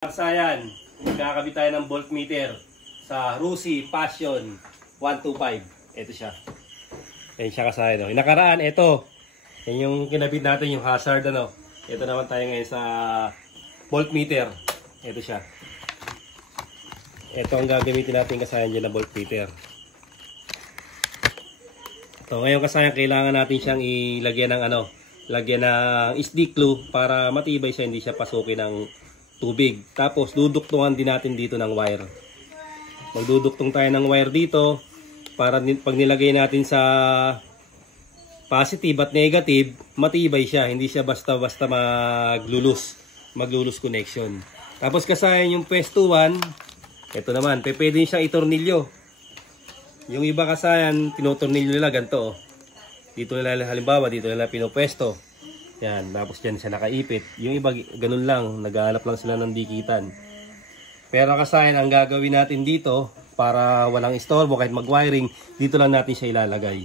Kasayan, magkakabit tayo ng voltmeter sa Rusi Passion 125. Ito siya. Yan siya kasayan. Yung nakaraan, ito. Yan yung kinabit natin, yung hazard. Ito naman tayo ngayon sa voltmeter. Ito siya. Ito ang gagamitin natin kasayan dyan na voltmeter. Ito, ngayon kasayan, kailangan natin siyang ilagyan ng lagyan ng stick glue para matibay siya, hindi siya pasukin ng tubig. Tapos duduktungan din natin dito ng wire. Magduduktong tayo ng wire dito para pag nilagay natin sa positive at negative, matibay siya, hindi siya basta-basta maglulus connection. Tapos kasayan yung pwestuhan, ito naman, pwede siyang itornilyo. Yung iba kasayan, tinotornilyo nila ganito. Dito nila, halimbawa, dito nila pinopwesto. Yan, tapos dyan siya nakaipit. Yung iba, ganun lang, naghahanap lang sila ng dikitan. Pero kasayan, ang gagawin natin dito, para walang istorbo, kahit mag-wiring, dito lang natin siya ilalagay.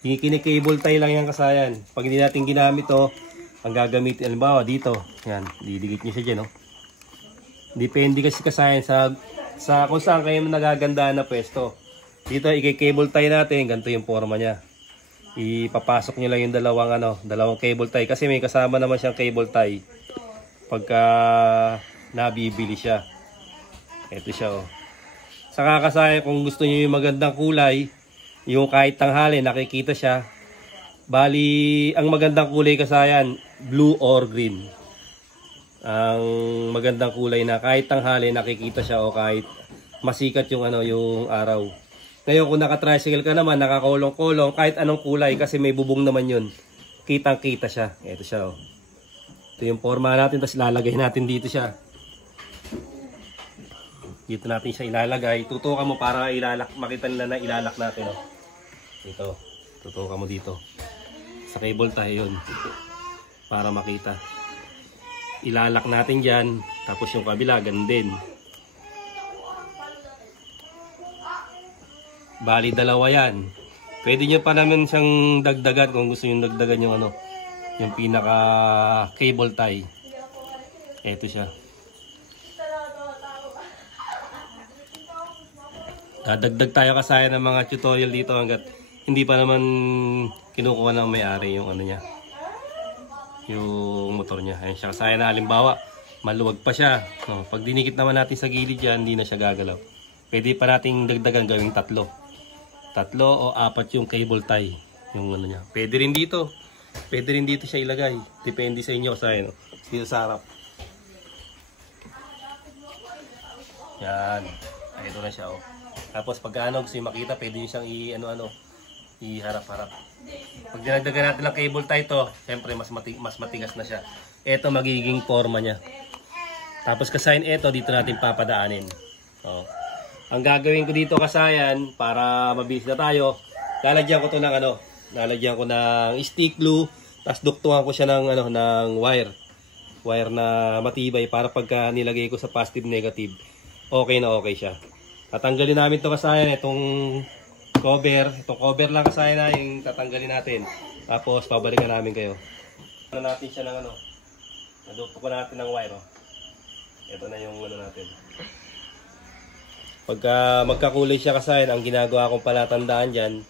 Kinikable tie lang yan kasayan. Pag hindi natin ginamit to, ang gagamitin, halimbawa, dito. Yan, didikit nyo siya dyan, Depende kasi kasayan sa kung saan kayo nagagandaan na pwesto. Dito, i-cable tie natin, ganito yung forma niya. Ipapasok nyo lang yung dalawang cable tie kasi may kasama naman siyang cable tie pagka nabibili siya. Ito siya Saka kasaya kung gusto niyo yung magandang kulay, yung kahit tanghali nakikita siya. Bali, ang magandang kulay kasayan, blue or green. Ang magandang kulay na kahit tanghali nakikita siya o kahit masikat yung yung araw. Ngayon kung naka-tricycle ka naman, nakakulong-kulong, kahit anong kulay kasi may bubong naman yun. Kitang-kita siya. Ito siya Ito yung forma natin, tapos lalagay natin dito siya. Dito natin siya ilalagay. Tutukan mo para makita nila na ilalak natin. Ito. Tutukan mo dito. Sa cable tayo yun. Para makita. Ilalak natin dyan. Tapos yung kabila, ganun din. Bali, dalawa yan. Pwede nyo pa naman siyang dagdagan kung gusto nyo dagdagan yung yung pinaka cable tie. Ito siya. Dadagdag tayo kasaya ng mga tutorial dito hanggat hindi pa naman kinukuha ng may-ari yung niya. Yung motor niya. Ayan siya kasaya na halimbawa, maluwag pa siya. Pag dinikit naman natin sa gilid yan, hindi na siya gagalaw. Pwede pa nating dagdagan gawing tatlo o apat yung cable tie yung niya. Pwede rin dito siya ilagay, depende sa inyo kasi dito sa harap. Yan, ito na siya Tapos pag gusto yung makita, pwede nyo siyang iharap-harap. Pag dinagdagan natin ng cable tie to, syempre mas matigas na siya. Ito magiging forma niya. Tapos kasayin ito, dito natin papadaanin. Ang gagawin ko dito kasayan, para mabilis na tayo, lalagyan ko to ng lalagyan ko ng stick glue, tapos duktungan ko siya ng wire na matibay para pagka nilagay ko sa positive negative, okay na okay siya. Tatanggalin namin to kasayan, itong cover lang kasayan na yung tatanggalin natin. Tapos pabalikan namin kayo. Natin siya ng naduktungan natin ng wire. Ito na yung natin. Pagka magkakulay siya kasayan, ang ginagawa kong palatandaan dyan,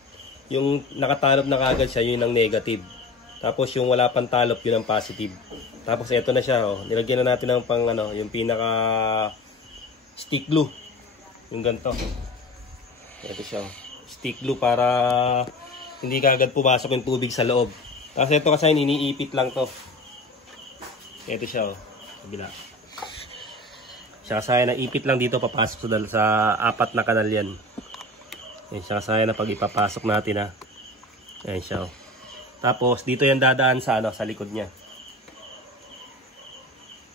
yung nakatalop na kagad siya, yun ang negative. Tapos yung wala pang talop, yun ang positive. Tapos eto na siya, nilagyan na natin ng pang yung pinaka stick glue. Yung ganito. Ito siya, stick glue para hindi kagad pumasok yung tubig sa loob. Tapos ito kasayan, iniipit lang to. Ito siya, kabila. Siya kasaya na ipit lang dito, papasok sa apat na kanal yan. Yan siya kasaya na pag ipapasok natin Yan siya Tapos dito yan dadaan sa sa likod niya.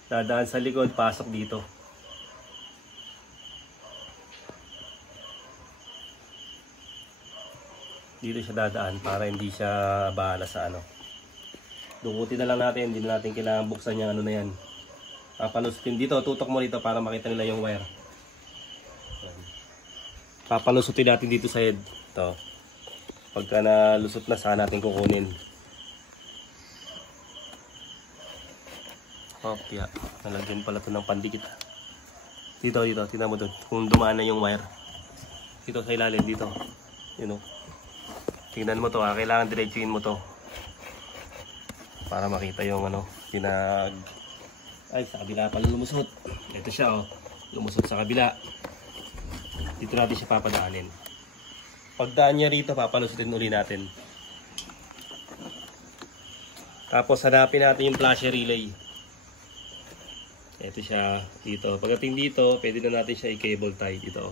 Dadaan sa likod, pasok dito. Dito siya dadaan para hindi siya bahala sa Dungutin na lang natin, hindi na natin kailangan buksan yung na yan. Papalusutin dito, tutok mo dito para makita nila yung wire. Papalusutin natin dito sa head. Ito. Pagka nalusot na, saka natin kukunin. Kopya. Nalagyan pala ito ng pandikit. Dito, tingnan mo doon. Kung dumaan na yung wire. Dito sa ilalim, dito. Yun o. Tingnan mo to, kailangan diretsuin mo to. Para makita yung ano, ay, sa kabila pala lumusot. Ito siya o. Lumusot sa kabila. Dito natin siya papadaanin. Pagdaan niya rito, papalusutin uli natin. Tapos hanapin natin yung flasher relay. Ito siya dito. Pagdating dito, pwede na natin siya i-cable tie dito.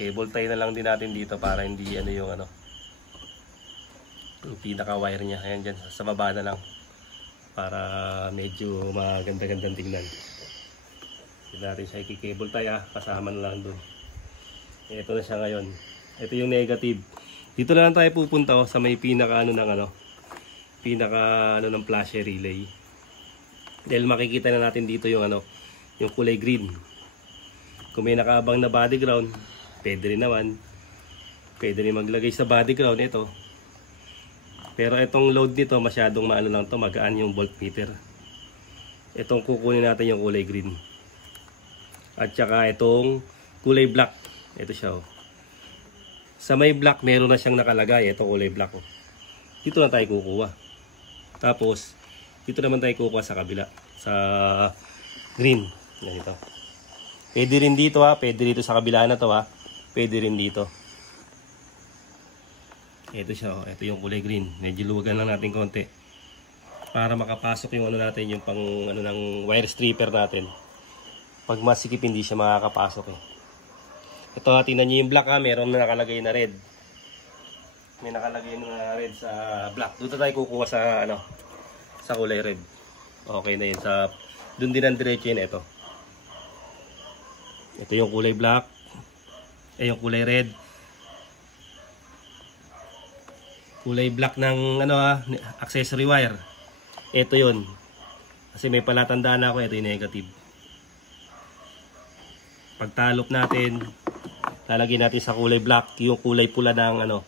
Cable tie na lang din natin dito para hindi ano yung pinaka wire niya. Ayan dyan, sa baba na lang. Para medyo maganda-gandang tingnan. Pwede natin siya i-cable tie kasama na lang dun. Ito na siya ngayon. Ito yung negative. Dito na lang tayo pupunta sa may pinaka ng flasher relay. Dahil makikita na natin dito yung yung kulay green. Kung may nakaabang na body ground, pwede rin naman. Pwede rin maglagay sa body ground ito. Pero itong load nito masyadong lang to, magaan yung voltmeter. Itong kukunin natin yung kulay green. At saka itong kulay black. Ito siya oh. Sa may black meron na siyang nakalagay. Ito kulay black oh. Dito na tayo kukuha. Tapos dito naman tayo kukuha sa kabila. Sa green. Ganito. Pwede rin dito pwede dito sa kabila na to pwede rin dito. Ito siya ito yung kulay green. Medyo luwagan lang natin konti. Para makapasok yung natin, yung pang ng wire stripper natin. Pag masikip hindi siya makakapasok Ito tingnan niyo yung black meron na nakalagay na red. May nakalagay na red sa black. Dito tayo kukuha sa sa kulay red. Okay na yun. Doon din ang diretso yun ito. Ito yung kulay black. Yung kulay red. Kulay black ng accessory wire. Ito yun. Kasi may palatandaan ako. Ito yung negative. Pagtalop natin, lalagyan natin sa kulay black yung kulay pula ng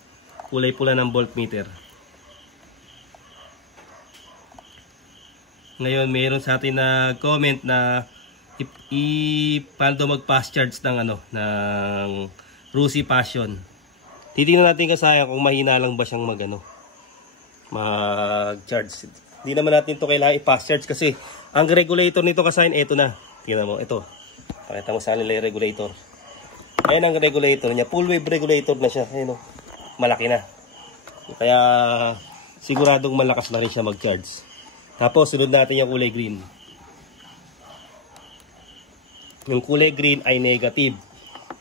kulay pula ng voltmeter. Ngayon, mayroon sa atin na comment na paano mag-fast charge ng Rusi Passion. Titingnan natin kasaya kung mahina lang ba siyang mag-charge. Hindi naman natin ito kailangan i-fast charge kasi ang regulator nito kasaya ito na. Tingnan mo, ito. Pakita mo sa nila yung regulator. Ayan ang regulator niya. Full wave regulator na siya. Ayan malaki na. Kaya siguradong malakas na rin siya mag-charge. Tapos sunod natin yung kulay green. Yung kulay green ay negative.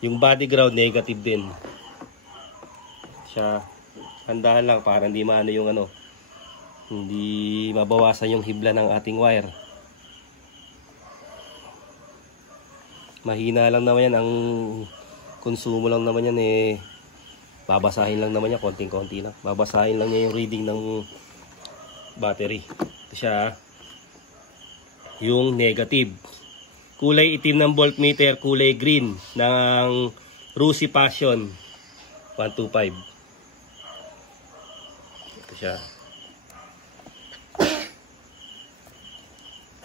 Yung body ground negative din. Siya handahan lang para hindi maano yung hindi mabawasan yung hibla ng ating wire. Mahina lang naman yan, ang konsumo lang naman yan babasahin lang naman yan, konting-konti lang. Babasahin lang niya yung reading ng battery. Ito siya yung negative. Kulay itim ng voltmeter, kulay green ng Rusi Passion 125. Ito siya.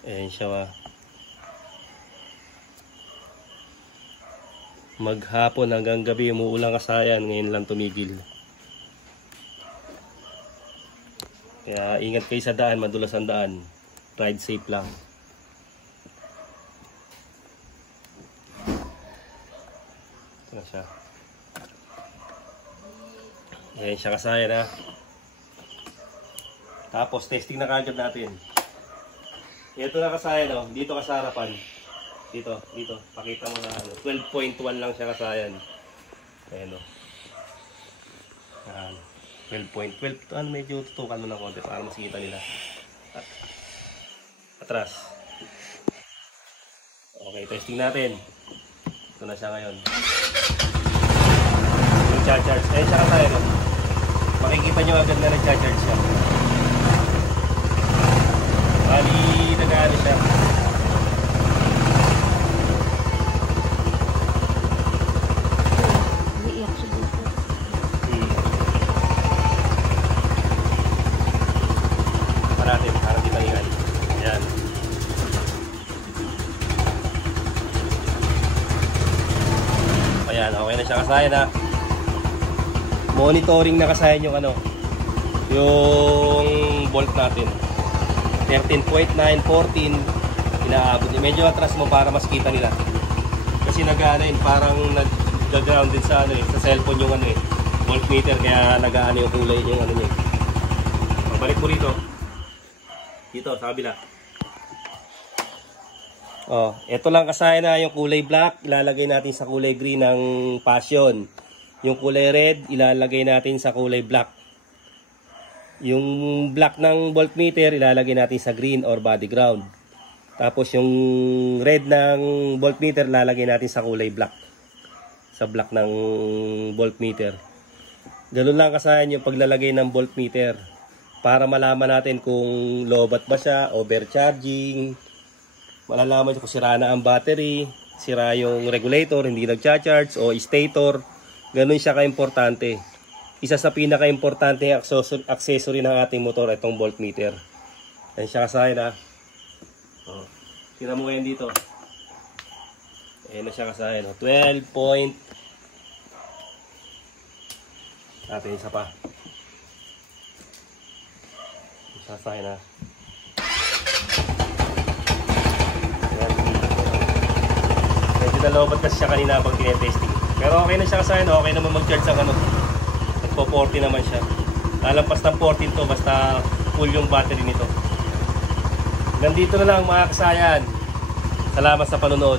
Ayan siya maghapon hanggang gabi umuulang kasayan, ngayon lang tumigil. Kaya ingat kayo sa daan, madulas ang daan. Ride safe lang. Ito na siya. Ayan siya kasayan Tapos testing na kagad natin. Ito na kasayan dito ka sa harapan. Dito. Pakita mo na 12.1 lang siya kasayan. Ayan 12.12. Medyo tutukan mo ng konti para masikita nila. Atras. Okay, testing natin. Ito na siya ngayon. Nag-charge. Ayan siya kasayan Makikita nyo agad na nag-charge siya. Bali, nag-aano siya. Ayan na siya kasayan ha. Monitoring na kasayan yung ano, yung volt natin. 13.9, 14 inaabot niya. Medyo atras mo para mas kita nila. Kasi nag-ano yun, parang nag-ground din sa ano eh, sa cellphone yung ano eh, voltmeter, kaya nag-ano yung kulay yung ano niya. Balik mo rito. Dito sa kabila. Oh, ito lang kasayan na yung kulay black, ilalagay natin sa kulay green ng passion. Yung kulay red, ilalagay natin sa kulay black. Yung black ng voltmeter, ilalagay natin sa green or body ground. Tapos yung red ng voltmeter, ilalagay natin sa kulay black. Sa black ng voltmeter. Ganun lang kasayan yung paglalagay ng voltmeter. Para malaman natin kung lobat ba siya, overcharging. Malalaman kung sira na ang battery, sira yung regulator, hindi nagcha-charge, o stator. Ganun siya ka-importante. Isa sa pinaka-importante accessory ng ating motor, itong voltmeter. Yan siya kasayan ha. Oh, tira mo ngayon dito. Ayan na siya kasayan. 12 point. Natin isa pa. Sasahin ha. Medyo nalobat kasi siya kanina pag tinetesting. Pero okay na siya kasahin. Okay naman mag-charge ang ano. Nagpo-40 naman siya. Lalampas ng 14 to basta full yung battery nito. Hanggang dito na lang mga kasayan. Salamat sa panonood.